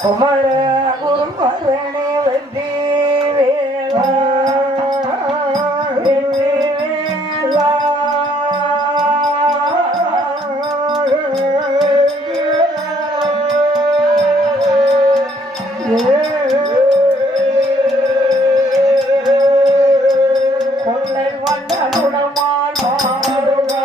குமர குருமரணே வெற்றி வேலா வெற்றி வேலா கொள்ளை வண்ணனுடமால் மாறுகா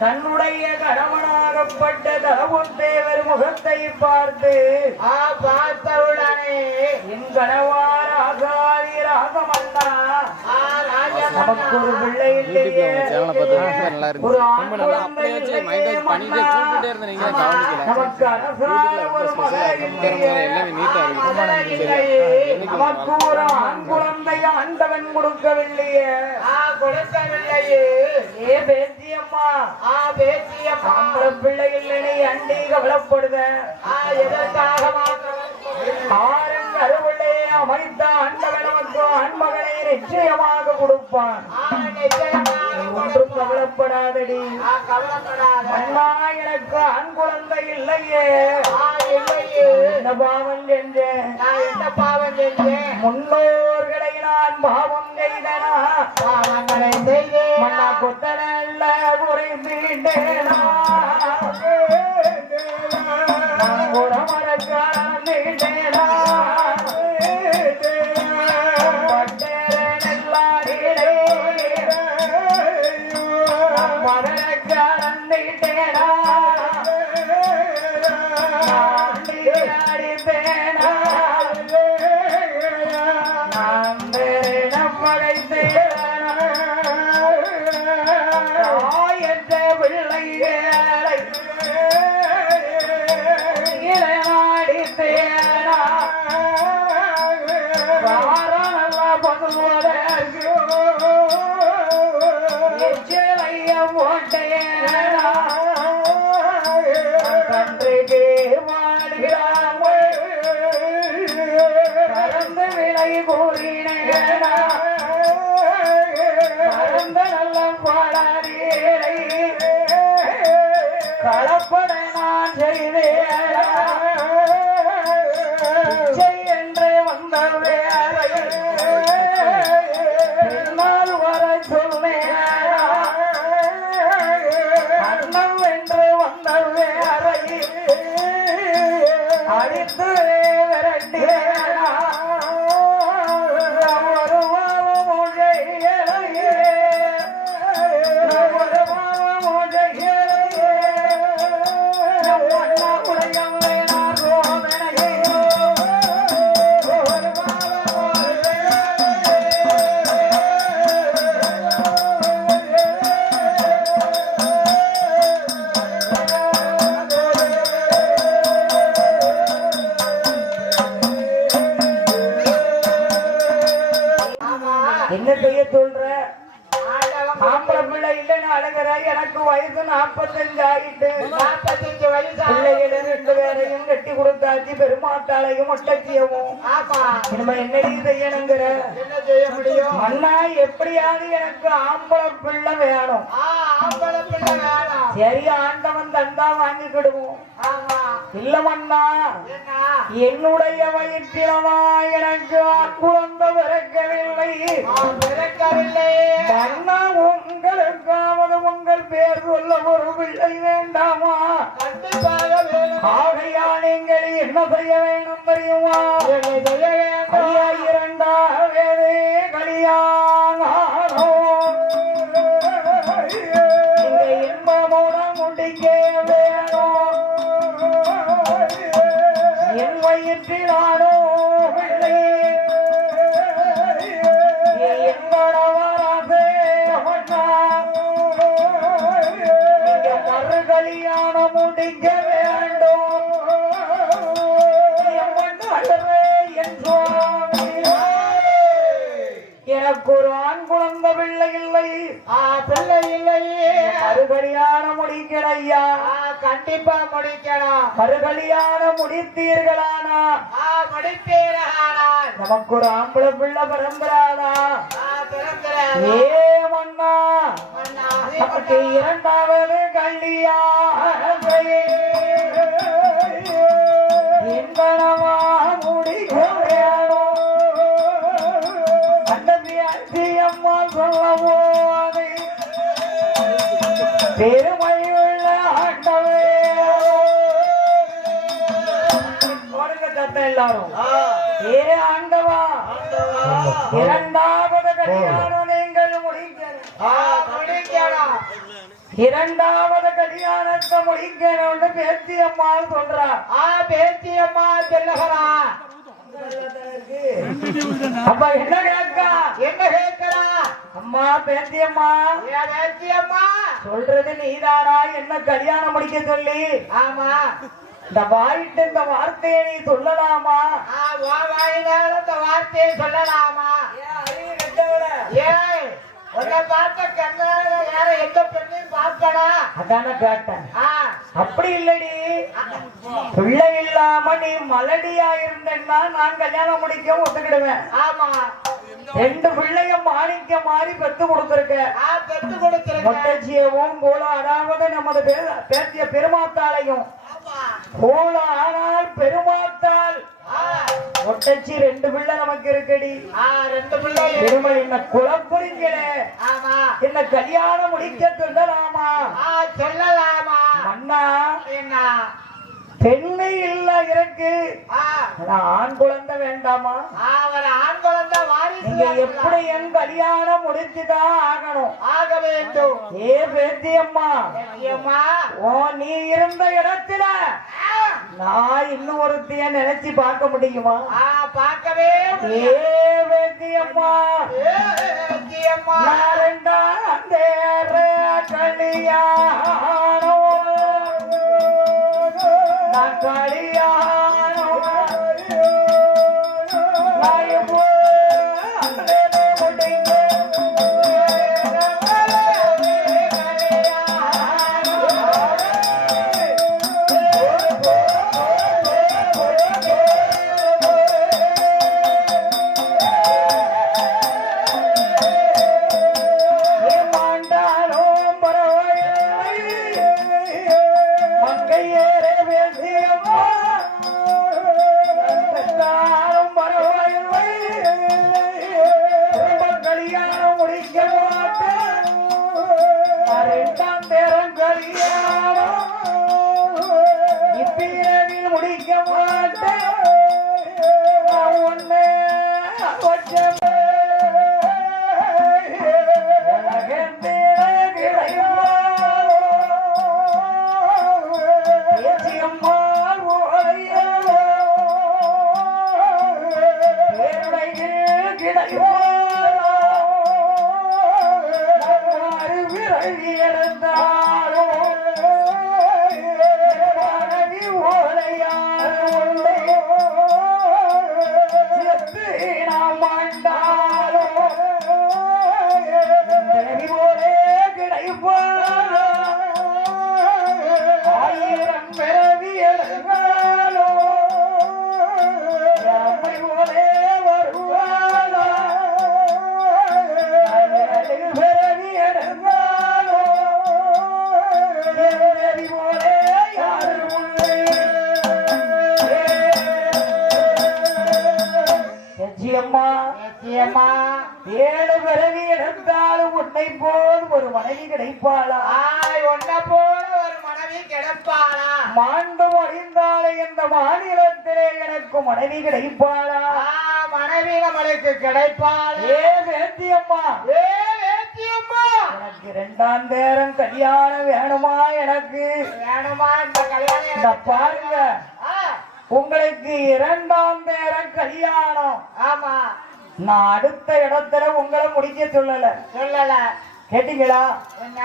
தன்னுடைய கணவனாகப்பட்ட தரவும் தேவர் முகத்தை பார்த்து பார்த்தவுடனே என் கணவார் ஆகாரி ராகமன்னா நமக்கு ஒரு பிள்ளை இல்லையே, ஒரு ஆண் குழந்தை இல்லையே மன்னா, நமக்கு அரசால ஒரு மகன் இல்லையே, நமக்கு ஒரு ஆண் குழந்தை ஆண்டவன் கொடுக்கவில்லையே, கொடுக்கவில்லையே. ஏ பேச்சியம்மா, பேச்சியம்மா, ஆம்பளை பிள்ளை இல்லையே அண்டி கவலைப்படுத எதற்காக அறுவடை அமைத்த ஆண்டவன் நமக்கு ஆண்மகனை நிச்சயமாக கொடுப்பான். ஒன்றும் கவலைப்படாதடி அண்ணா, எனக்கு ஆண் குழந்தை இல்லையே, என்ன பாவம் செஞ்சேன், என்ன பாவம் செஞ்சேன், முன்னோர்களை நான் பாவம் செய்தனா, பாவங்களை செய்தேன், மண்ணா கொத்தனல்ல குறைந்தேனா, குடமரக்காரன் நீண்டேனா, நல்ல பாடாதே எனக்கு வயசு 45 ஆயிட்டு. 45 வயசு. பிள்ளைகள் 2 பேரையும் கட்டி கொடுத்தாச்சு, பெருமாத்தாளையும் ஒட்டச்சியவும். இனிமே என்னடி செய்யணுங்கிற? என்ன செய்ய முடியும்? அண்ணா எப்படியாவது எனக்கு ஆம்பளை பிள்ளை வேணும். ஆம்பளை பிள்ளை வேணும். சரி, ஆண்டவன் தந்தா வாங்கிக்கிடுவோம். இல்லமண்ணா, என்னுடைய வயிற்றிலமா எனக்கு குழந்தை பிறக்கவில்லை. அண்ணா, உங்களுக்காவது உங்கள் பேர் சொல்ல ஒரு பிள்ளை வேண்டாமா? ஆகையா நீங்கள் என்ன செய்ய வேணும் தெரியுமா? ஐயா, 2வது கல்யாணம் இந்த இன்பமோட முடிக்க வேணும். என் வயிற்றிலானோ பிள்ளை மறு கல்யாணம் முடிக்க வேண்டும். என் சுவாமி, எனக்கு ஒரு ஆண் குழந்தை பிள்ளை இல்லை. பிள்ளை இல்லையே. மறு கல்யாணம் முடிக்கணும் ஐயா. கண்டிப்பா முடிக்கணும். மறு கல்யாணம் முடித்தீர்களானா? முடிப்பீர்களானால் நமக்கு ஒரு ஆம்பளை பிள்ளை பிறந்தானா? ஏ மன்னா, நமக்கு 2வது கல்யாணம் எங்கனவா முடிக்க வேணும். அம்மா சொல்லவோ அதை பெருமையுள்ள ஆண்டவே எல்லாரும். ஏ ஆண்டவா, 2வது கல்யாணம் நீங்கள் முடிக்கணும். 2வது கல்யாணத்தை முடிக்கணும்னு பேத்தியம்மா சொல்றா. பேத்தியம்மா சொல்லுகிறா. அப்பா என்ன கேட்கா? என்ன கேட்கிறா? அம்மா, பேத்தியம்மா சொல்றது நீதானா என்ன கல்யாணம் முடிக்க சொல்லி? ஆமா. இந்த வாயிட்டு இந்த வார்த்தையை நீ சொல்லலாமா? இந்த வார்த்தையை சொல்லலாமா? ஏன் உன்னை பார்த்த கண்ணால வேற எந்த பெண்ணையும் பார்க்கடா? அதான கேட்டேன். அப்படி இல்லடி, பிள்ளை இல்லாம நீ மலடியா இருந்தேன்னா நான் கல்யாணம் முடிக்க ஒத்துக்கிடுவேன். ஆமா. 2 பிள்ளைய மாணிக்க மாதிரி பெத்து கொடுத்திருக்க. மொட்டச்சியவும் போல, அதாவது நமது பேத்திய பெருமாத்தாளையும் போல. ஆனால் பெருமாத்தாள் ஒட்டச்சி 2 பிள்ளை நமக்கு இருக்குடி. 2 பிள்ளை பெருமை என்ன குழப்பறீங்களே? என்ன கல்யாணம் முடிக்க சொல்லலாமா? சொல்லலாமா? மன்னா, என்ன பெண்ணு இல்ல இருக்கு, ஆண் குழந்தை வேண்டாமா? அவர் ஆண் குழந்தை வாரிசு. நீங்க எப்படி என் கல்யாணம் முடிச்சுதான் ஆகணும். ஆக வேண்டும். ஏ பேத்தியம்மா, ஓ நீ இருந்த இடத்துல நான் இன்னும் ஒருத்தைய நினைச்சு பார்க்க முடியுமா? பார்க்கவே. ஏ பேத்தியம்மா, நான் 2வது கல்யாணம் பேச்சியம்மா பேச்சியம்மா 7 பிறவி எடுத்தாலும் உன்னை போல் ஒரு மனைவி கிடைப்பாளா? உன்னை போல ஒரு மனைவி கிடைப்பாளா? மாண்டு மடிந்தாலே இந்த மாநிலத்திலே எனக்கு மனைவி கிடைப்பாளா? மனைவி நம்மளுக்கு கிடைப்பாளா? பேச்சியம்மா எனக்கு 2ஆம் பேரம் கல்யாணம் வேணுமா? எனக்கு வேணுமா இந்த கல்யாணம்? இந்த பாருங்க, உங்களுக்கு 2ஆம் பேரம் கல்யாணம். ஆமா, நான் அடுத்த இடத்துல உங்களை முடிக்க சொல்லல. கேட்டீங்களா? என்ன?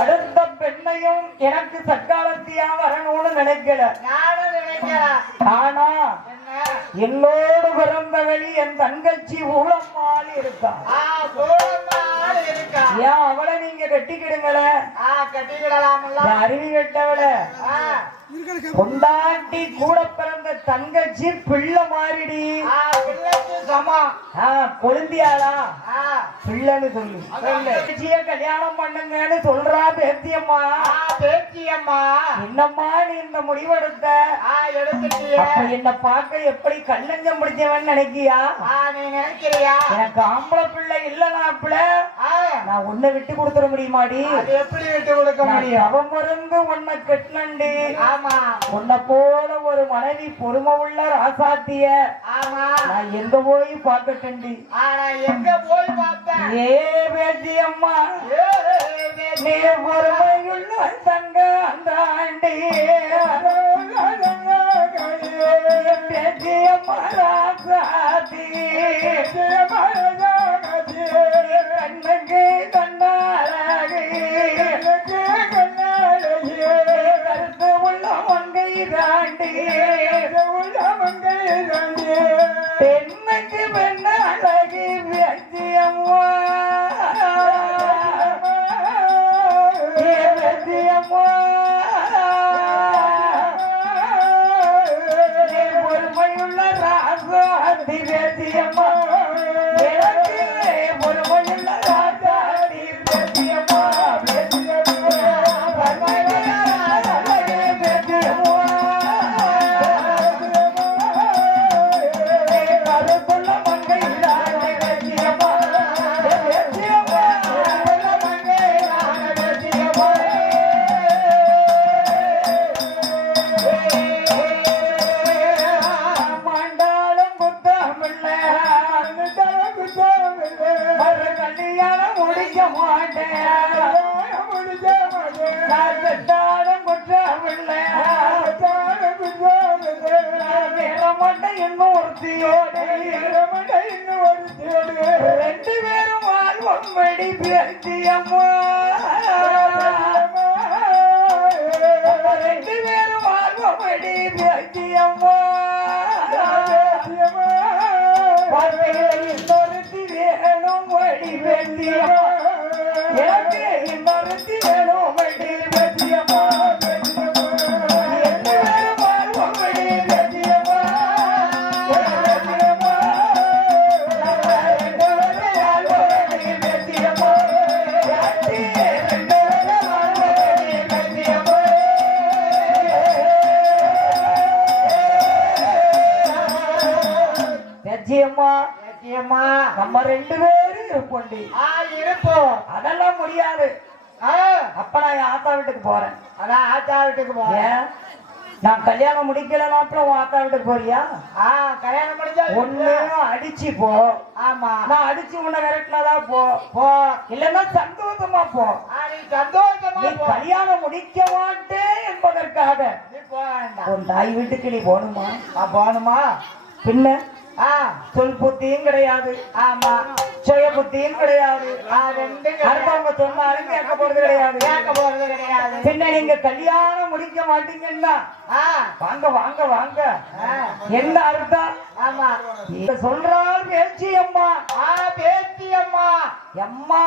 அடுத்த பெண்ணையும் எனக்கு சக்காலத்தியா வரணும்னு நினைக்கல. நானும் நினைக்கிறேன். ஆனா என்னோடு பிறந்தவழி என் தங்கச்சி ஊழம்மாள் இருக்கா. ஏன் அவளை நீங்க கட்டிக்கிடுங்கள? கட்டிக்கிடலாம்ல. அருவி கட்டவள கொண்டாட்டி கூட பிறந்த தங்கச்சி பிள்ளை மாறிடி. கொழுந்தியாளா பிள்ளைன்னு சொல்லு. தங்கச்சிய கல்யாணம் பண்ணுங்கன்னு சொல்றா பேத்தியம்மா. என்னம்மா நீ இந்த முடிவெடுத்த? அப்ப என்ன பார்க்க எப்படி கல்லஞ்சம் பிடிச்சவன் நினைக்கியா? நீ நினைக்கிறியா? எனக்கு ஆம்பளை பிள்ளை இல்லனாப்புல நான் உன்னை விட்டு கொடுத்துட முடியுமாடி? எப்படி விட்டு கொடுக்க முடியும்? அவன் மருந்து உன்னை கெட்டனண்டி. ஆமா, உன்னை போல ஒரு மனைவி பொறுமை உள்ள ராசாத்திய நான் எங்க போய் பார்க்கட்டண்டி? எங்க போய் பார்த்தேன்? பேச்சியம்மா நீ பொறுமையுள்ள தங்க அந்தாண்டி. பேச்சியம்மா ராசாத்தி கண்ணுக்கு கண்ணாழகு கருத்து உள்ள மங்கை தாண்டி. பெண்ணுக்கு பெண்ண அழகு பேச்சியம்மா. பேச்சியம்மா பொறுமையுள்ள ராசாதி. பேச்சியம்மா எனக்கு பொறுமையுள்ள ராசாதி. பேச்சியம்மா ரெண்டு பேரும் வாழ்வம்படி பேச்சியம்மா. ரெண்டு பேரும் வாழ்வம்படி பேச்சியம்மா. இன்னொருத்தி வேணும் வழி பேச்சியம்மா. எனக்கு இன்னொருத்தி வேணும் வழி பேச்சியம்மா. நம்ம 2 பேரும் இருப்போண்டி. இருப்போம். அதெல்லாம் முடியாது. அப்ப நான் என் ஆத்தா வீட்டுக்கு போறேன். அதான் ஆத்தா வீட்டுக்கு போறேன். நான் கல்யாணம் முடிக்கலனாப்புல உன் ஆத்தா வீட்டுக்கு போறியா? கல்யாணம் முடிஞ்சா ஒண்ணு அடிச்சு போ. ஆமா, நான் அடிச்சு உன்னை விரட்டினாதான் போ. இல்லன்னா சந்தோஷமா போ. நீ சந்தோஷமா நீ கல்யாணம் முடிக்க மாட்டேன் என்பதற்காக உன் தாய் வீட்டுக்கு நீ போகணுமா? போகணுமா? பின்ன சொல் புத்தியும் கிடையாது. ஆமா, சுய புத்தியும் கிடையாது. அடுத்தவங்க சொன்னாலும் கேட்க போறது கிடையாது. பின்ன நீங்க கல்யாணம் முடிக்க மாட்டீங்கன்னா வாங்க வாங்க வாங்க என்ன அர்த்தம்? ஆமா, சொல்றாள் பேச்சியம்மா. பேச்சியம்மா எம்மா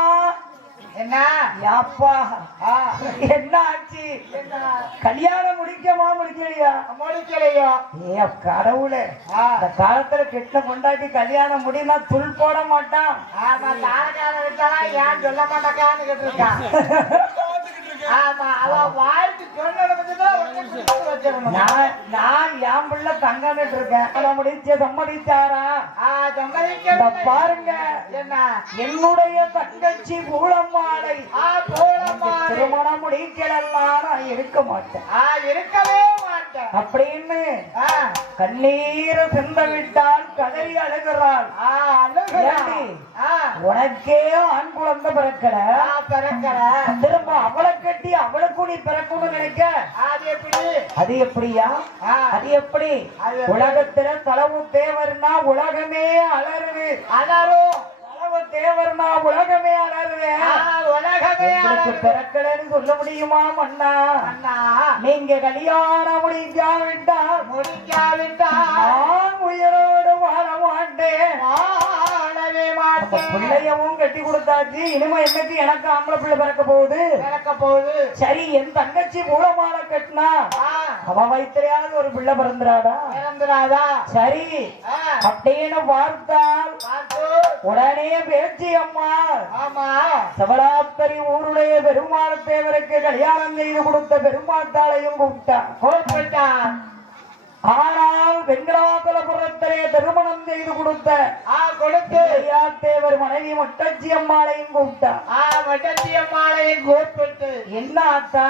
என்ன யாப்பா என்ன ஆச்சு? கல்யாணம் முடிக்கலையா? ஏ கடவுளே, இந்த காலத்துல கெட்ட கொண்டாட்டி கல்யாணம் முடினா துள் போட மாட்டான். ஏன் சொல்ல மாட்டாக்கான்னு கேட்டிருக்கான். ஆமா, அவ வாழ்த்து சொன்ன நான் என் பிள்ளை தங்கன்னு இருக்கேன் முடிச்ச சம்மதிச்சாரா பாருங்க என்ன என்னுடைய தங்கச்சி பூளம்மாளை திருமணம் முடிக்கலாம் நான் இருக்க மாட்டேன் இருக்கவே மாட்டேன் அப்படின்னு கண்ணீரை சிந்த விட்டால் கதறி அழுகிறாள். உனக்கே ஆண் குழந்தை பிறக்கல திரும்ப அவளை கட்டி அவளுக்கு நீ பிறக்கணும்னு நினைக்க அது எப்படியா? அது எப்படி? உலகத்துல தலவு தேவர்னா உலகமே அலறுது. தலவு தேவர்னா உலகமே அலறுது. உங்களுக்கு பிறக்கலன்னு சொல்ல முடியுமா மன்னா? நீங்க கல்யாணம் முடிக்காவிட்டால் நான் உயிரோடு வாழ மாட்டேன். பிள்ளையவும் கட்டி கொடுத்தாச்சு. இனிமே என்னக்கு எனக்கு ஆம்பளை பிள்ளை பிறக்க போகுது. சரி, என் தங்கச்சி மூலமால கட்டினா அவ வயிற்றுலையாவது ஒரு பிள்ளை பிறந்துராடா? சரி அப்படின்னு பார்த்தால் உடனே பேச்சு அம்மா சபலாத்தரி ஊருடைய பெருமாள் தேவருக்கு கல்யாணம் செய்து கொடுத்த பெருமாத்தாளையும் கூப்பிட்டான். ஆனால் வெங்கடாசலபுரத்திலே திருமணம் செய்து கொடுத்த தேவர் மனைவி மொட்டச்சி அம்மாளையும் கூப்பிட்டு என்ன ஆத்தா,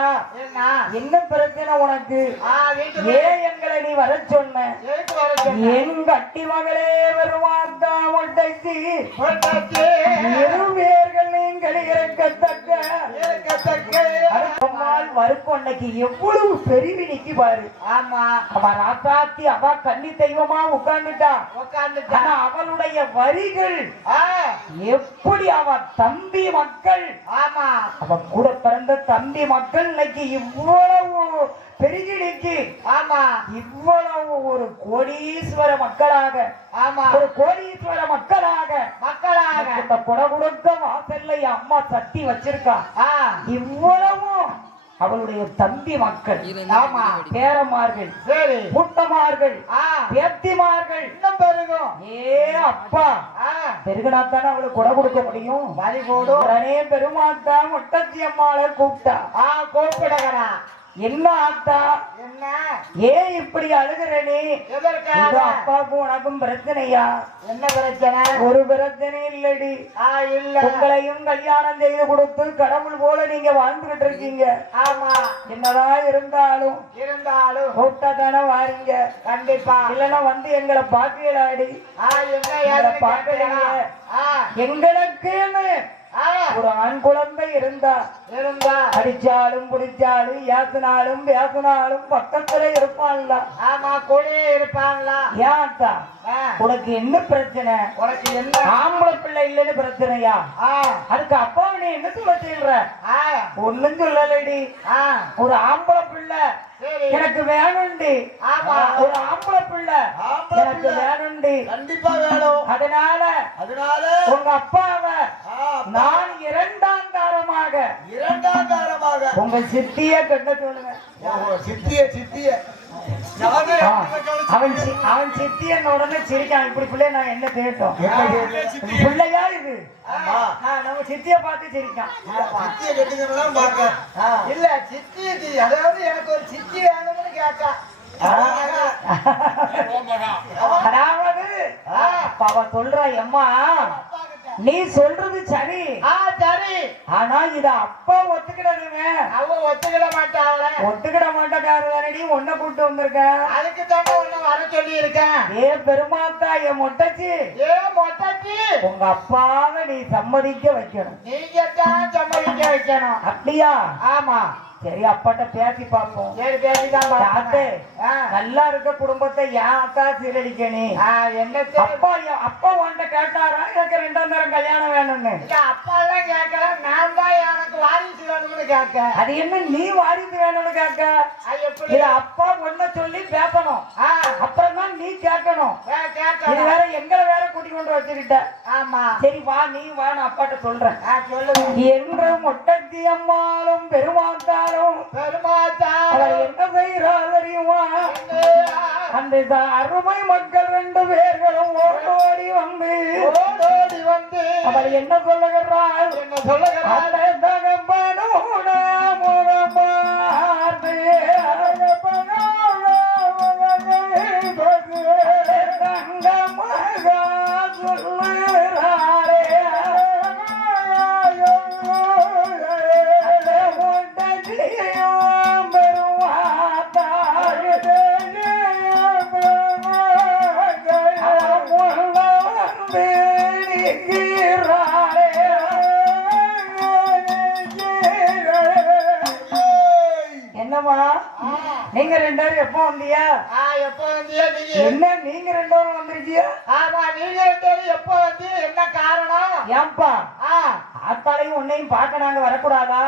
என்ன பிரச்சனை உனக்கு? ஏன் எங்களை நீ வர சொன்ன? என் கட்டி மகளே வருவாத்தா மொட்டச்சி இருவேர்கள் நீங்கள் இருக்கத்தக்க வருக்கொன்னைக்கு எவ்வளவு பெருவி நிக்கி பாரு. அவன் ராசாத்தி அவ கன்னி தெய்வமா உட்கார்ந்துட்டா. அவளுடைய வரிகள் எப்படி அவ தம்பி மக்கள், அவ கூட பிறந்த தம்பி மக்கள் இன்னைக்கு இவ்வளவு பெருகி நிக்கி இவ்வளவு ஒரு கோடீஸ்வர மக்களாக இந்த கொடை கொடுக்க வாசல்ல அம்மா சட்டி வச்சிருக்கா. இவ்வளவும் அவளுடைய தம்பி மக்கள், பேரமார்கள், கூட்டமார்கள், பேத்திமார்கள் இன்னும் பெருகும். அப்பா பெருகனாத்தானே அவளுக்கு கொடை கொடுக்க முடியும். உடனே பெருமாத்தா மொட்டச்சி அம்மாளை கூப்பிடுகிறா. என்ன ஆத்தா, என்ன ஏன் இப்படி அழுகிற நீ? அப்பாவுக்கும் உனக்கும் பிரச்சனையா? என்ன பிரச்சனை? ஒரு பிரச்சனை இல்லடி. உங்களையும் கல்யாணம் செய்து கொடுத்து கடவுள் போல நீங்க வாழ்ந்துகிட்டு இருக்கீங்க. என்னதான் இருந்தாலும் கூப்பிட்டா தானே வாரீங்க. கண்டிப்பா இல்லைன்னா வந்து எங்களை பாக்கலாடி. பாக்கலீங்க. எங்களுக்குன்னு ஒரு ஆண் குழந்தை இருந்தா அடிச்சாலும் பிடிச்சாலும் ஏசினாலும் பேசினாலும் பக்கத்துல இருப்பான்ல. ஏன்டா உனக்கு என்ன பிரச்சனை? உனக்கு என்ன ஆம்பளை பிள்ளை இல்லைன்னு பிரச்சனையா? அதுக்கு அப்பா நீ என்ன சொல்ற? ஒண்ணும் சொல்லலடி. ஒரு ஆம்பளை பிள்ளை எனக்கு வேணும்டி. ஒரு ஆம்பளை பிள்ளை எனக்கு வேணும்டி. கண்டிப்பா வேணும். அதனால உங்க அப்பாவை நான் இரண்டாம் தாரமாக உங்க சித்திய கட்ட சொல்லுங்க. அவன் சித்தியன் உடனே சிரிக்கான். இப்படி பிள்ளைய நான் என்ன கேட்டோம்? பிள்ளையா இது? நம்ம சித்திய பார்த்து சிரிக்கான். இல்ல சித்தி, அதாவது எனக்கு ஒரு சித்தி வேணும்னு கேட்டா. அதாவது அவ சொல்ற அம்மா நீ சொல்றது சரி. ஆனா இத அப்பா ஒத்துக்கிடணுங்க. அவ ஒத்துக்கிட மாட்டாடி. ஒன்ன கூட்டு வந்திருக்க. அதுக்கு தாங்க ஒண்ணு வர சொல்லி இருக்கேன். ஏ பெருமாத்தா, என் மொட்டச்சி உங்க அப்பாவை நீ சம்மதிக்க வைக்கணும். நீங்க தான் சம்மதிக்க வைக்கணும். அப்படியா? ஆமா. சரி, அப்பாட்ட பேசி பார்ப்போம். சரி, பேசிதான் நல்லா இருக்க குடும்பத்தை ஏன் அத்தா சீரழிக்க நீ? என்ன அப்பா உன்கிட்ட கேட்டாரா எனக்கு ரெண்டாம் தரம் கல்யாணம் வேணும்னு? அப்பா எல்லாம் கேட்கல, நான் தான் எனக்கு வாரிசு வேணும்னு கேட்க. அது என்ன நீ வாரிசு வேணும்னு கேட்க? இது அப்பா ஒன்ன சொல்லி பேசணும், அப்புறம் தான் நீ கேட்கணும். இது வேற எங்களை வேற கூட்டி கொண்டு வச்சுக்கிட்ட. ஆமா, சரி வா, நீ வா, நான் அப்பாட்ட சொல்றேன். என்று மொட்டச்சி அம்மாளும் பெருமாத்தாலும் அவர் என்ன செய்யறாள் தெரியுமா? அந்த அருமை மக்கள் 2 பேர்களும் ஓடோடி வந்து அவர் என்ன சொல்லுகிறாள்? தகப்பனோட முகமார்ந்து என்னம்மா நீங்க ரெண்டு பேரும் எப்போ வந்தியா? எப்போ வந்தியா நீங்க? என்ன நீங்க ரெண்டு பேரும் வந்திருக்கியா? ஆமா, நீங்க ரெண்டு பேரும் எப்போ வந்து என்ன காரணம்? ஏன்பா ஆத்தாலையும் உன்னையும் பார்க்க நாங்க வரக்கூடாதா?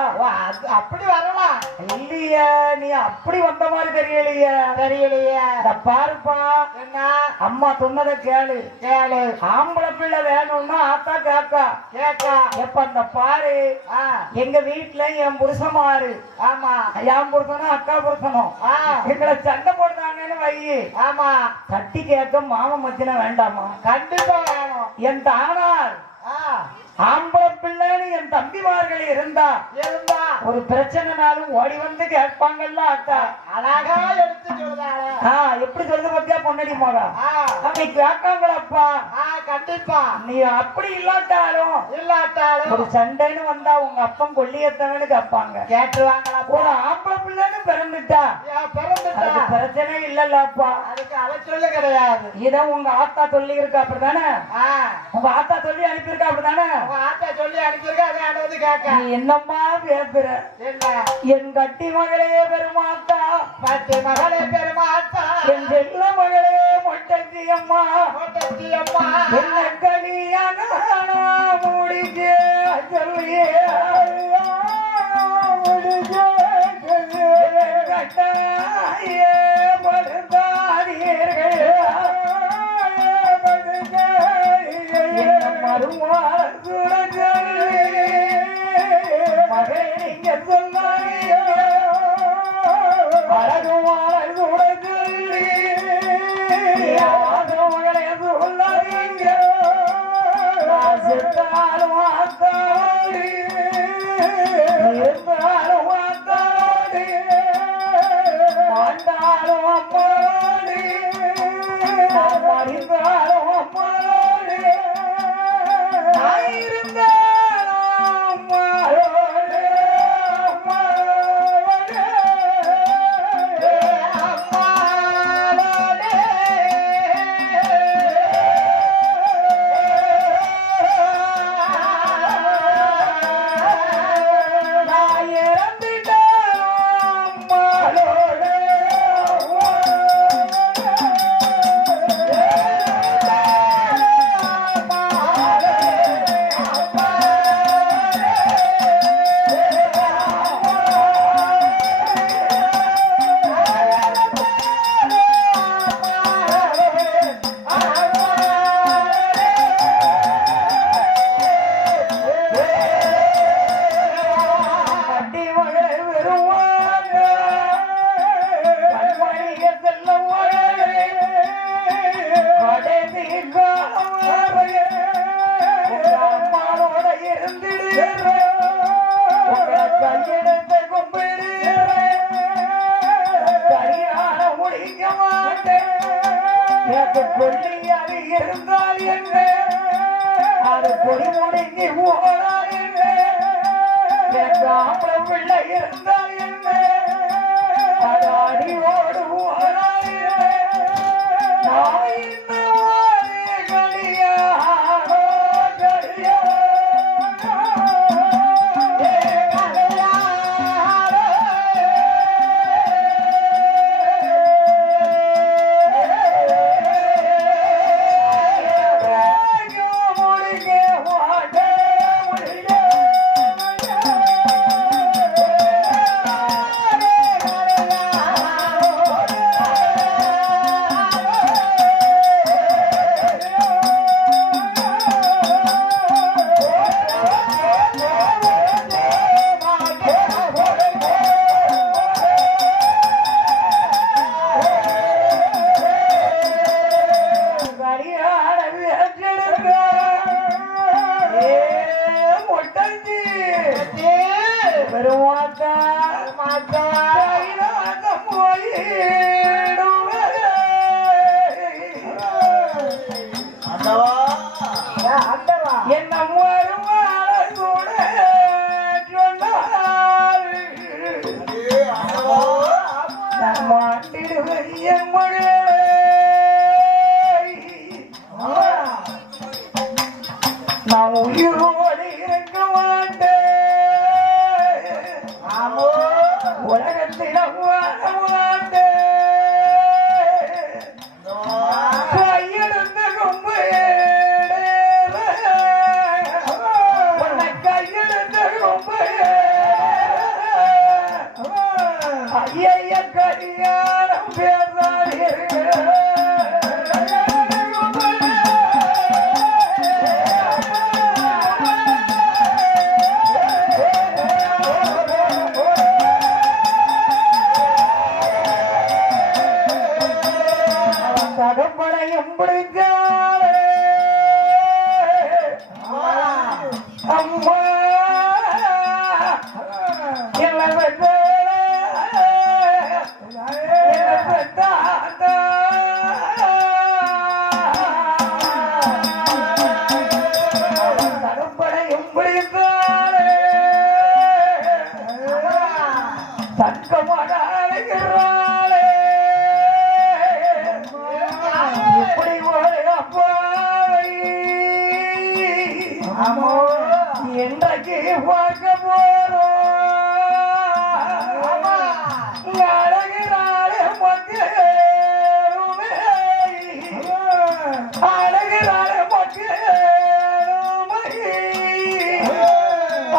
அப்படி வரலாம். இல்லையா, நீ அப்படி வந்த மாதிரி தெரியலையே. பாருப்பா, என்ன அம்மா சொன்னதை கேளு கேளு. ஆம்பளை பிள்ளை வேணும்னா ஆத்தா கேக்கா எப்ப அந்த பாரு, எங்க வீட்டுல என் புருஷமாரு, ஆமா என் புருஷனும் அக்கா புருஷனும் எங்களை சண்டை போடுறாங்கன்னு வை. ஆமா, கட்டி கேட்க மாமன் மச்சின வேண்டாமா? கண்டிப்பா வேணும். என் தானார் ஆம்பளை பிள்ளைன்னு என் தம்பிமார்கள் இருந்தா ஒரு பிரச்சனைனாலும் ஓடி வந்து கேட்பாங்கல்ல அக்கா. அழகா எடுத்து சொல்றாங்க. எப்படி சொல்றது பத்தியா பொன்னடி மகா அப்படி கேட்காங்களப்பா. கண்டிப்பா. நீ அப்படி இல்லாட்டாலும் ஒரு சண்டைன்னு வந்தா உங்க அப்பன் கொல்லியத்தவனு கேட்பாங்க, கேட்டுருவாங்களா? ஒரு ஆம்பளை பிள்ளைன்னு பிறந்துட்டா அதுக்கு பிரச்சனை இல்லல்லப்பா. அதுக்கு அவ சொல்லு கிடையாது. இதான் உங்க ஆத்தா சொல்லி இருக்கா அப்படித்தானே? உங்க ஆத்தா சொல்லி அனுப்பியிருக்கா அப்படித்தானே? ஆத்தா சொல்லி அனுப்பியிருக்கா. அதை ஆடுவது கேட்க நீ என்னம்மா பேசுற? என் கட்டி மகளே பெருமாத்தா, கட்டி மகளே பெருமாத்தா, என் செல்ல மகளே மொட்டச்சி அம்மா, மொட்டச்சி அம்மா, என்ன கல்யாணம் முடிக்க சொல்லியே கட்டாயே படுத்தாதீர்கள் மறுமாறு மகே நீங்க சொன்னாங்க அழகுமாற கூட சொல்லி மகளே சொல்லாதீங்க செத்தாலும் ஆத்தாடி இருந்தாலும் ஆத்தாடி ஆண்டாலும் அம்மாடி மறிந்தாலும் அம்மாடி இருந்தாலும் அம்மாடி கொல்லியாக இருந்தால் என்ன, அது கொடி முடங்கி போனால் என்ன, எனக்கு ஆம்பளை பிள்ளை இருந்தால் என்ன, அது அடியோடு போனால் என்ன, நான் இன்னும் கலியாரோ கலியா என்ன வருமானம் கூட சொன்னார் மாட்டிடுவேன் என் மகளே, நான் உயிரோடு இருக்க மாட்டேன். உலகத்தில ஐய கல்யாணம் பேசாதீர்கள் தகப்பனையும் பிடிக்காலே அம்மா தகப்பனையும் பிடிக்காலே தக்கமான அழைக்கிறாளே இப்படி ஒரு அப்பாவை என்றைக்கு பார்க்க போறோம் அழகிறாளே மக்களுமே அழகிறாளே மக்களுமை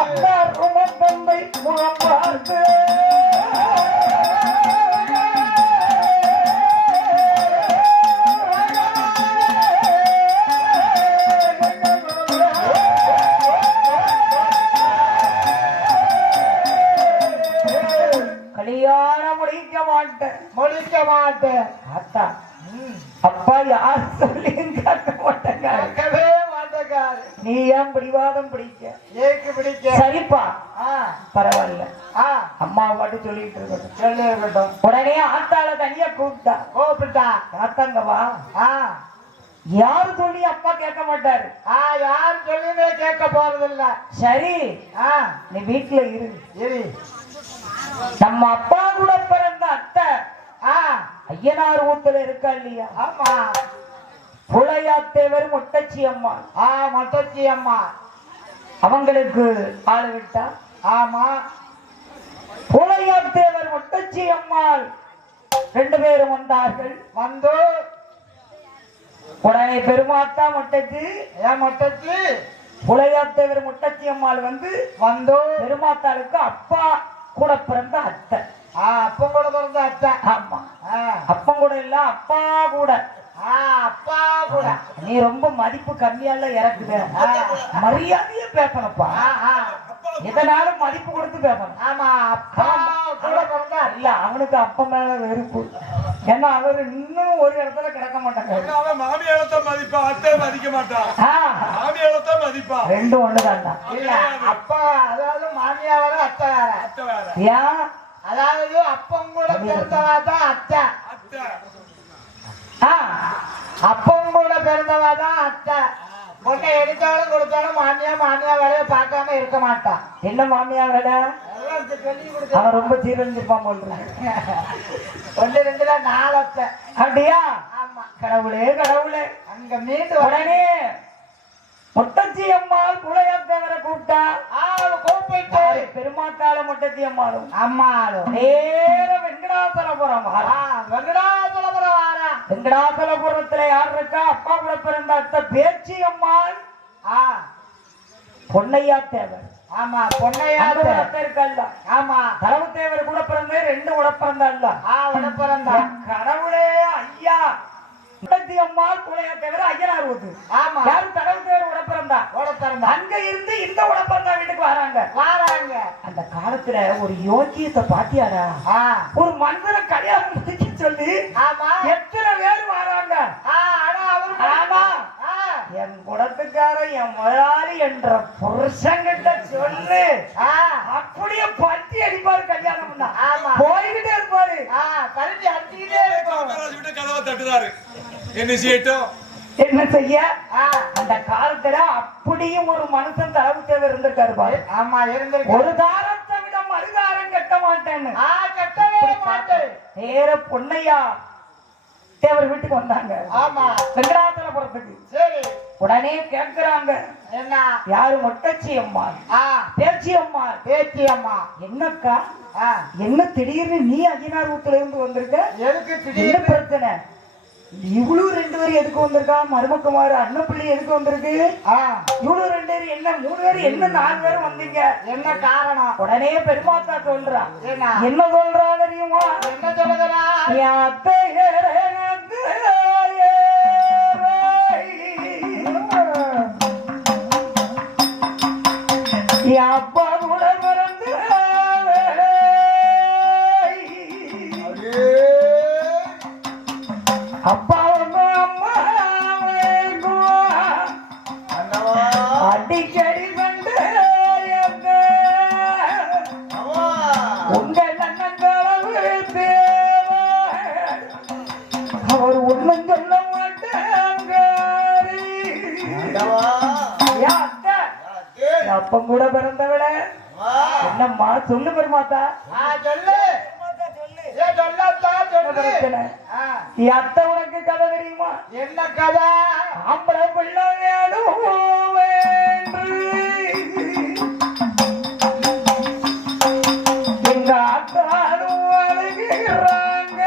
அத்தார் தந்தை முகம் பார்த்து கல்யாணம் முடிக்க மாட்டேன் அத்தா அப்பா யார் சொல்லியும் கேட்க மாட்டேங்க நீ ஏன் பிடிவாதம் பிடிக்க சரிப்பா பரவாயில்ல அம்மா மட்டும் சொல்லிட்டு இருக்கட்டும் உடனே ஆத்தால தனியா கூப்பிட்டா ஆத்தாங்க வா யாரு சொல்லி அப்பா கேட்க மாட்டாரு யாரு சொல்லியுமே கேட்க போறதில்ல சரி நீ வீட்டுல இரு நம்ம அப்பா கூட பிறந்த அத்தை ஐயனார் வீட்டுல இருக்கா இல்லையா ஆமா புலையாத்தேவர் மொட்டச்சி அம்மா அவங்களுக்கு ஆளு விட்டா ஆமா புலையாத்தேவர் மொட்டச்சி அம்மாள் 2 பேரும் வந்தார்கள் வந்து உடனே பெருமாத்தா மொட்டச்சி புலையாத்தேவர் மொட்டச்சி அம்மாள் வந்து பெருமாத்தாளுக்கு அப்பா கூட பிறந்த அத்தை அப்பம் கூட பிறந்த அத்தை ஆமா அப்பம் கூட இல்ல அப்பா கூட நீ ரொம்ப மதிப்பு கம்மியால இறக்குது மரியாதையே பேசணும்ப்பா எதனாலும் மதிப்பு கொடுத்து பேசணும் ஆமா அப்பா கூட பிறந்தா இல்ல அவனுக்கு அப்ப மேல வெறுப்பு ஏன்னா அவர் இன்னும் ஒரு இடத்துல கிடக்க மாட்டாங்க மாமியாரத்தை மதிப்பா அத்தை மதிக்க மாட்டான் மாமியாரத்தை மதிப்பா ரெண்டும் ஒண்ணுதான் இல்ல அப்பா அதாவது மாமியாவோட அத்தை வேற ஏன் அதாவது அப்பம் கூட பிறந்தவாதான் அத்தை அப்பம் கூட பிறந்தவாதான் அத்தை பொண்ணை எடுத்தாலும் கொடுத்தாலும் மாமியா வேலையை பார்க்காம இருக்க மாட்டான் என்ன மாமியா வேலை அவன் ரொம்ப சீரழிஞ்சிருப்பான் போல்ற 1 2 4 அத்தை அப்படியா ஆமா கடவுளே அங்க மீண்டு உடனே மொட்டச்சி அம்மாள் புலையாத்தேவரை கூப்பிட்டா கூப்பிட்டு பெருமாத்தால மொட்டச்சி அம்மாளும் அம்மாளும் நேர வெங்கடாசலபுரம் வெங்கடாசலபுரத்துல யார் இருக்கா அப்பா கூட பிறந்த அத்தை பேச்சி அம்மாள் பொன்னையா தேவர் ஆமா பொன்னையா இருக்கல்ல ஆமா தரவு தேவர் கூட பிறந்த 2 உடப்பிறந்தா கடவுளே ஐயா அம்மாள் புலையா தேவர் ஐயனார் ஊத்து ஆமா யாரும் தரவு தேவர் உடப்பிறந்தா அங்க இருந்து இந்த உடப்பிறந்தா வீட்டுக்கு வராங்க அந்த காலத்துல ஒரு யோக்கியத்தை பாத்தியாரா ஒரு மனிதனை கல்யாணம் முடிக்க சொல்லி எத்தனை பேர் வராங்க ஆனா என் குடத்துக்கார என் முதலாளி என்ற புருஷங்கிட்ட சொல்லு அப்படியே பட்டி அடிப்பாரு கல்யாணம் போய்கிட்டே இருப்பாரு கல்வி அடிச்சுக்கிட்டே இருக்கும் கதவை தட்டுதாரு என்ன செய்ய அந்த காலத்துல அப்படியும் ஒரு மனுஷன் தரவு தேவை இருந்திருக்காரு பாரு ஆமா ஒரு தாரத்தை விட மறுதாரம் கட்ட மாட்டேன்னு கட்டவே மாட்டேன் நேர பொன்னையா தேவர் வீட்டுக்கு வந்தாங்க ஆமா வெங்கடாசலபுரத்துக்கு சரி உடனே கேட்கிறாங்க என்ன யாரு மொட்டச்சி அம்மா பேச்சி அம்மா என்னக்கா என்ன திடீர்னு நீ ஐயனார் வீட்டுல இருந்து வந்திருக்க எதுக்கு என்ன திடீர்னு பிரச்சனை இவ்வளவு 2 பேர் எதுக்கு வந்திருக்கா மருமக்குமாரு அண்ணப்பிள்ளை எதுக்கு வந்திருக்கு இவ்வளவு 2 பேர் என்ன 3 பேர் என்ன 4 பேர் வந்தீங்க என்ன காரணம் உடனே பெருமாத்தா சொல்றா என்ன சொல்றாங்க தெரியுமா? என்ன சொல்லுகிறா? என் அத்தை என் அப்பா கூட பிறந்து அப்பா அம்மா அடிக்கடி வந்து உங்கள் அண்ணங்களவு அவர் ஒண்ணும் சொல்ல மாட்டாங்க. அப்பம் கூட பிறந்தவள என்னம்மா சொல்லு பெருமாத்தா சொல்லு. அத்தை உனக்கு கதை தெரியுமா? என்ன கதை? ஆம்பளை பிள்ளை வேணும் எங்க அத்தாரும் அழுகிறாங்க.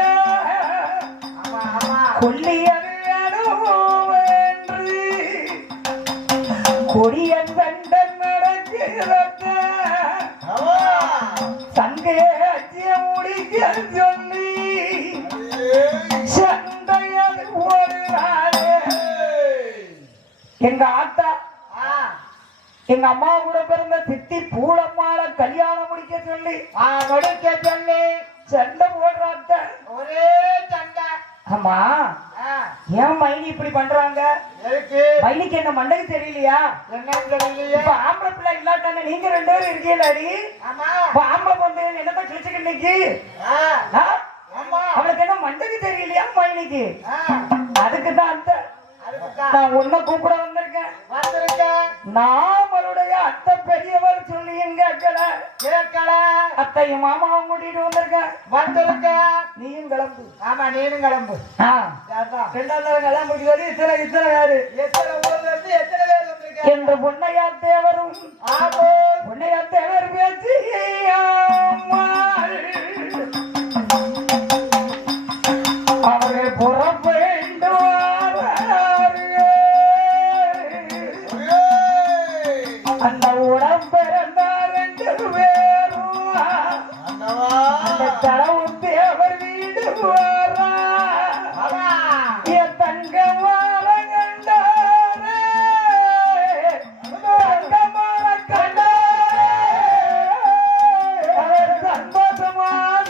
கொல்லியது வேணும் என்று கொடியன் சண்டன் நடக்கிறது. சங்கையை அச்சிய முடிக்க சொல்லி சண்டையது ஒரு நாள் எங்க ஆத்தா எங்க அம்மா கூட பிறந்த சித்தி பூளம்மாள கல்யாணம் முடிக்க சொல்லி சண்டை போடுறாத்த. ஒரே சண்டை. ஆமா ஏன் மைனி இப்படி பண்றாங்க? மைனிக்கு என்ன மண்டைக்கு தெரியலையா? என்னன்னு தெரியலையா? இப்ப ஆம்பளை பிள்ளை இல்லாட்டாங்க நீங்க 2 பேரும் இருக்கீங்களாடி? ஆம்பளை பொண்ணு என்னதான் கிழிச்சுக்கு இன்னைக்கு அவளுக்கு என்ன மண்டைக்கு தெரியலையா மைனிக்கு? அதுக்குதான் அந்த நான் உன்னை கூப்பிட வந்திருக்கேன். நான் அவளுடைய அத்தை பெரியவர் சொல்லி எங்க கேட்கல. அத்தையும் மாமாவும் கூட்டிட்டு வந்திருக்கேன். நீயும் கிளம்பு. ஆமா நீனும் கிளம்பு. 2ஆம் தரம் கிளம்புக்கு இத்தனை பேரு என்று பொன்னையார் தேவரும் பொன்னையார் தேவர் பேச்சு அவர்கள் புறப்ப அந்த உடம் பிறந்தார் 2 பேரும் அந்த தளவும் தேவர் வீடு வரா என் தங்கமான கண்டாரே தங்கமான கண்டாரே அவர் சந்தோஷமாக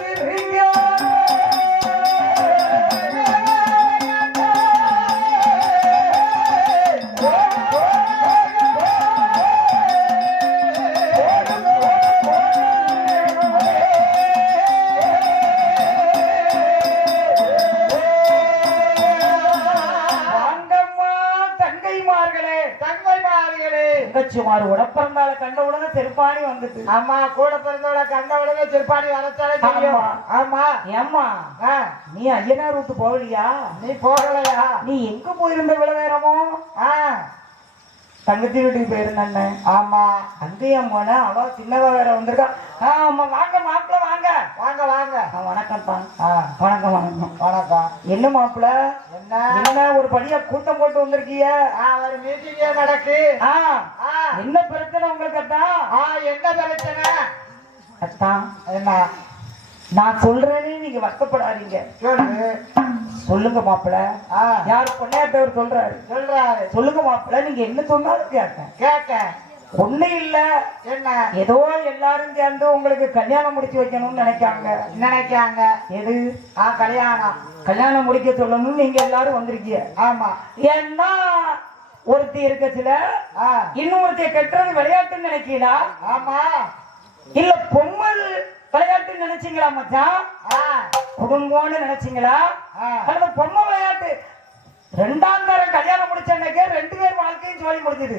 சுமார் உடப்பிறந்தால கண்ட உடனே செருப்பாணி வந்துட்டு. ஆமா கூட பிறந்தவள கண்ட உடனே செருப்பாணி வரத்தாலே தெரியும். ஆமா ஏம்மா நீ ஐயனார் விட்டு போகலையா? நீ போகலையா? நீ எங்க போயிருந்த இவ்வளவு நேரமோ? தங்கச்சி வீட்டுக்கு போயிருந்தேன். ஆமா அங்கேயும் போன அவ சின்னவ வேற வந்திருக்கா. ஆமா வாங்க மாப்பிள்ள வாங்க வாங்க வாங்க. வணக்கம்ப்பா. வணக்கம் வணக்கம் வணக்கம். என்ன மாப்பிள்ள என்ன ஒரு படியா கூட்டம் போட்டு வந்திருக்கீங்க? ஒரு மீட்டிங்கே நடக்கு. என்ன பிரச்சனை உங்களுக்கு அத்தான்? என்ன பிரச்சனை அத்தான்? என்ன நான் சொல்றேன்னு நீங்க வருத்தப்படாதீங்க. சொல்லுங்க மாப்பிள்ள. யாரு பொன்னையாத்தவர் சொல்றாரு சொல்லுங்க மாப்பிள்ள. நீங்க என்ன சொன்னாலும் கேட்டேன். ஒண்ணு இல்ல என்ன ஏதோ எல்லாரும் சேர்ந்து உங்களுக்கு கல்யாணம் முடிச்சு வைக்கணும்னு நினைக்காங்க. எது? கல்யாணம் முடிக்க சொல்லணும்னு நீங்க எல்லாரும் வந்திருக்கீங்க. ஆமா ஏன்னா ஒருத்தி இருக்கச்சுல இன்னொருத்திய கட்டுறது விளையாட்டுன்னு நினைக்கிறா? ஆமா இல்ல பொம்மல் விளையாட்டு நினைச்சீங்களா மச்சான்? குடும்பம்னு நினைச்சீங்களா? அல்லது பொம்மை விளையாட்டு? 2ஆம் தரம் கல்யாணம் முடிச்ச அன்னைக்கே 2 பேர் வாழ்க்கையும் சொல்லி முடிஞ்சது.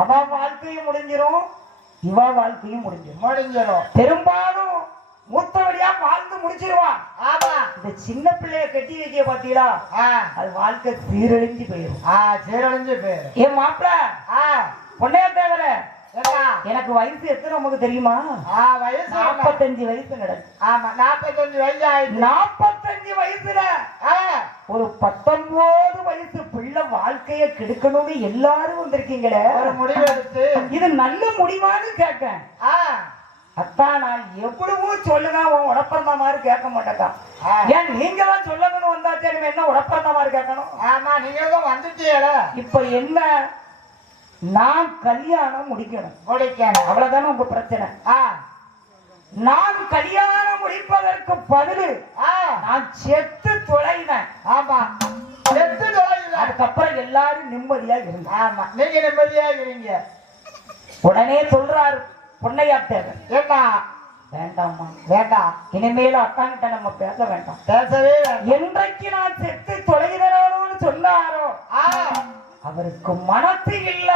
அவ வாழ்க்கையும் முடிஞ்சிரும், இவ வாழ்க்கையும் முடிஞ்சிரும். பெரும்பாலும் மூத்தவடியா வாழ்ந்து முடிச்சிருவான். இந்த சின்ன பிள்ளைய கட்டி வைக்க பாத்தீங்களா? அது வாழ்க்கை சீரழிஞ்சு போயிடும். ஏன் மாப்பிள்ள பொன்னையா தேவர எனக்கு வயசு எத்தனை உங்களுக்கு தெரியுமா? 45 வயசு நடக்கு. 45 வயசு ஆயிடுச்சு. 45 வயசுல ஒரு 19 வயசு பிள்ளை வாழ்க்கைய கெடுக்கணும்னு எல்லாரும் வந்திருக்கீங்களே. ஒரு முடிவு எடுத்து இது நல்ல முடிவான்னு கேட்க அத்த அத்தான் நான் எவ்வளவோ சொல்லுங்க உன் உடப்பிறந்த மாதிரி கேட்க மாட்டேக்கா. ஏன் நீங்க தான் சொல்லணும்னு வந்தாச்சே, நீங்க என்ன உடப்பிறந்த மாதிரி கேட்கணும்? ஆமா, நீங்க தான் வந்துட்டீங்களா? இப்ப என்ன, நான் கல்யாணம் முடிக்கணும். அவ்வளவுதானே உங்க பிரச்சனை. நான் கல்யாணம் முடிப்பதற்கு பதில் நான் செத்து தொலைனேன். ஆமா, செத்து தொலைனேன். அதுக்கப்புறம் எல்லாரும் நிம்மதியா இருங்க. ஆமா, நீங்க நிம்மதியா இருங்க. உடனே சொல்றாரு பொன்னையாத்தேவன், என்ன வேண்டாமா, வேண்டாம், இனிமேலும் அத்தாங்கிட்ட நம்ம பேச வேண்டாம், பேசவே என்றைக்கு நான் செத்து தொலைகிறோன்னு சொன்னாரோ அவருக்கு மனசு இல்ல,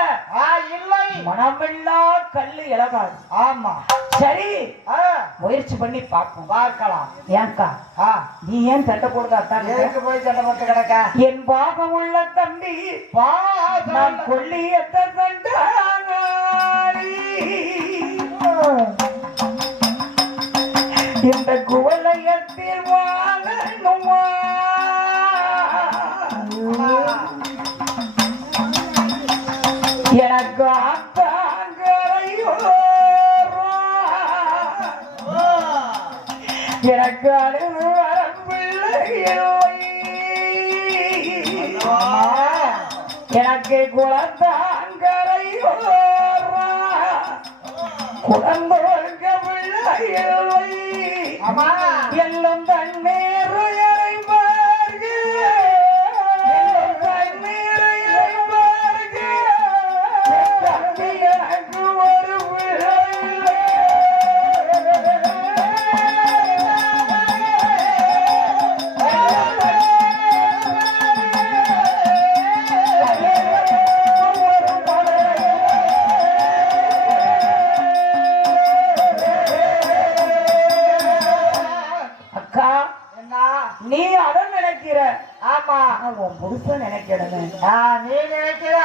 இல்லை, மனமில்லா கல்லு இழகாது. ஆமா, சரி, முயற்சி பண்ணி பார்ப்போம், பார்க்கலாம். ஏன்கா நீ ஏன் சண்டை போடுதா? போய் சண்டை போட்டு கிடக்க. என் பாகம் உள்ள தம்பி நான் கொல்லியத்த சண்டானாடி, இந்த குவலயத்தில் வாழணுமா, எனக்கு ஆத்தாங்கரையோ, எனக்கு அழுது வரப்பில்லை, எனக்கு குழந்தாங்கரையோ, குழந்தைங்க பிள்ளை எல்லாம் தண்ணீர் இறைவார்கள், எல்லாம் தண்ணீர் இறைவார்கள், தம்பி எனக்கு ஒரு பிள்ளை. நீ அத நினைக்கிற, ஆமா, உன் புருஷ நினைக்கிறேன். நீ நினைக்கிற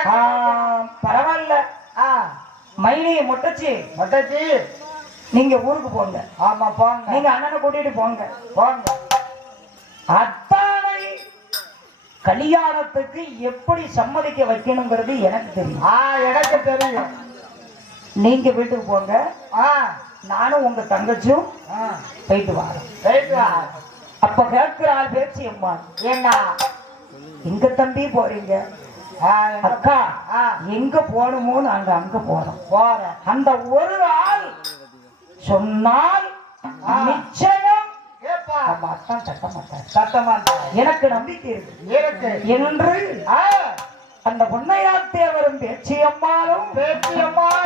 பரவாயில்ல. மைனி மொட்டச்சி நீங்க ஊருக்கு போங்க. ஆமா, போங்க. நீங்க அண்ணனை கூட்டிட்டு போங்க. அத்தானை கல்யாணத்துக்கு எப்படி சம்மதிக்க வைக்கணுங்கிறது எனக்கு தெரியும். எனக்கு தெரியும். நீங்க வீட்டுக்கு போங்க, நானும் உங்க தங்கச்சியும் போயிட்டு வரோம். அப்ப கேட்கிறாள் பேச்சு, அம்மா என்ன எங்க தம்பி போறீங்க? அக்கா எங்க போகணுமோ நாங்க அங்க போறோம். அந்த ஒரு ஆள் சொன்னால் நிச்சயம் அத்தான் சட்டமாட்டார், எனக்கு நம்பிக்கை இருக்கு என்று அந்த பொன்னையாத்தேவரும் பேச்சியம்மாளும்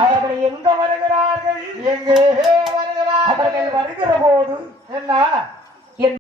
அவர்கள் எங்க வருகிறார்கள்? எங்கே வருகிறார்கள்? அவர்கள் வருகிற போது என்ன